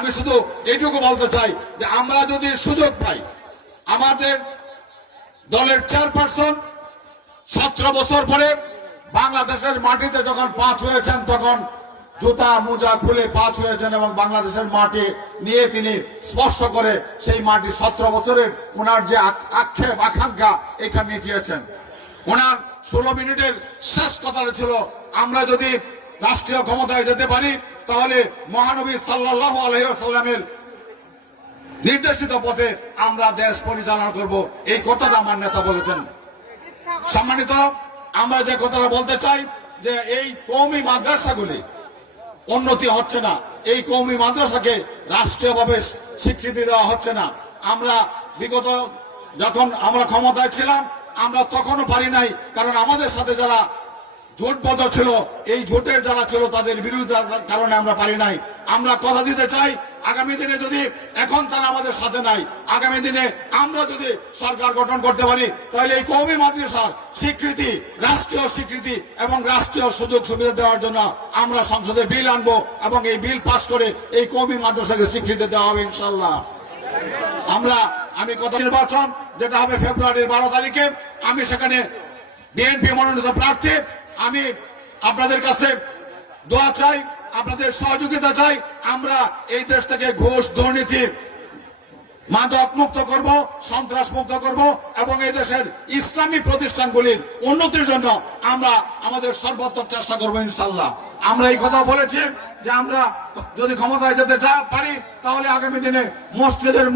আমি শুধু এইটুকু বলতে চাই যে আমরা যদি সুযোগ পাই, আমাদের দলের চেয়ারপারসন 17 বছর পরে বাংলাদেশের মাটিতে যখন পা হয়েছেন, তখন জুতা মোজা খুলে পা হয়েছেন এবং বাংলাদেশের মাটি নিয়ে তিনি স্পষ্ট করে সেই মাটি 17 বছরের ওনার যে আক্ষেপ আকাঙ্ক্ষা এটা মিটিয়েছেন। ওনার 16 মিনিটের শেষ কথাটা ছিল, আমরা যদি রাষ্ট্রীয় ক্ষমতায় যেতে পারি তাহলে মহানবী সাল্লাল্লাহু আলাইহি ওয়াসাল্লামের নির্দেশিত পথে আমরা দেশ পরিচালনা করব। এই কথাটা আমার নেতা বলেছেন। সম্মানিত, আমরা যে কথাটা বলতে চাই যে এই কওমি মাদ্রাসাগুলি উন্নতি হচ্ছে না, এই কওমি মাদ্রাসাকে রাষ্ট্রীয়ভাবে স্বীকৃতি দেওয়া হচ্ছে না। আমরা বিগত যখন আমরা ক্ষমতায় ছিলাম আমরা তখনও পারি নাই, কারণ আমাদের সাথে যারা জোটবদ্ধ ছিল, এই জোটের যারা ছিল তাদের বিরোধিতার কারণে আমরা পারি নাই। আমরা কথা দিতে চাই আগামী দিনে যদি এখন তারা আমাদের সাথে নাই, আগামী দিনে আমরা যদি সরকার গঠন করতে পারি তাহলে এই কওমি মাদ্রাসার স্বীকৃতি, রাষ্ট্রীয় স্বীকৃতি এবং রাষ্ট্রীয় সুযোগ সুবিধা দেওয়ার জন্য আমরা সংসদে বিল আনবো এবং এই বিল পাস করে এই কওমি মাদ্রাসাকে স্বীকৃতি দেওয়া হবে ইনশাআল্লাহ। আমি কথা নির্বাচন যেটা হবে ফেব্রুয়ারির 12 তারিখে, আমি সেখানে বিএনপি মনোনীত প্রার্থী। আমি আপনাদের কাছে দোয়া চাই, আপনাদের সহযোগিতা চাই। আমরা এই দেশ থেকে ঘুষ, দুর্নীতি, মাদক মুক্ত করব, সন্ত্রাস মুক্ত করব এবং এই দেশের ইসলামী প্রতিষ্ঠানগুলির উন্নতির জন্য আমরা আমাদের সর্বোত্তম চেষ্টা করবো ইনশাআল্লাহ। আমরা এই কথা বলেছি যে আমরা যদি ক্ষমতায় যেতে পারি তাহলে আগামী দিনে মসজিদের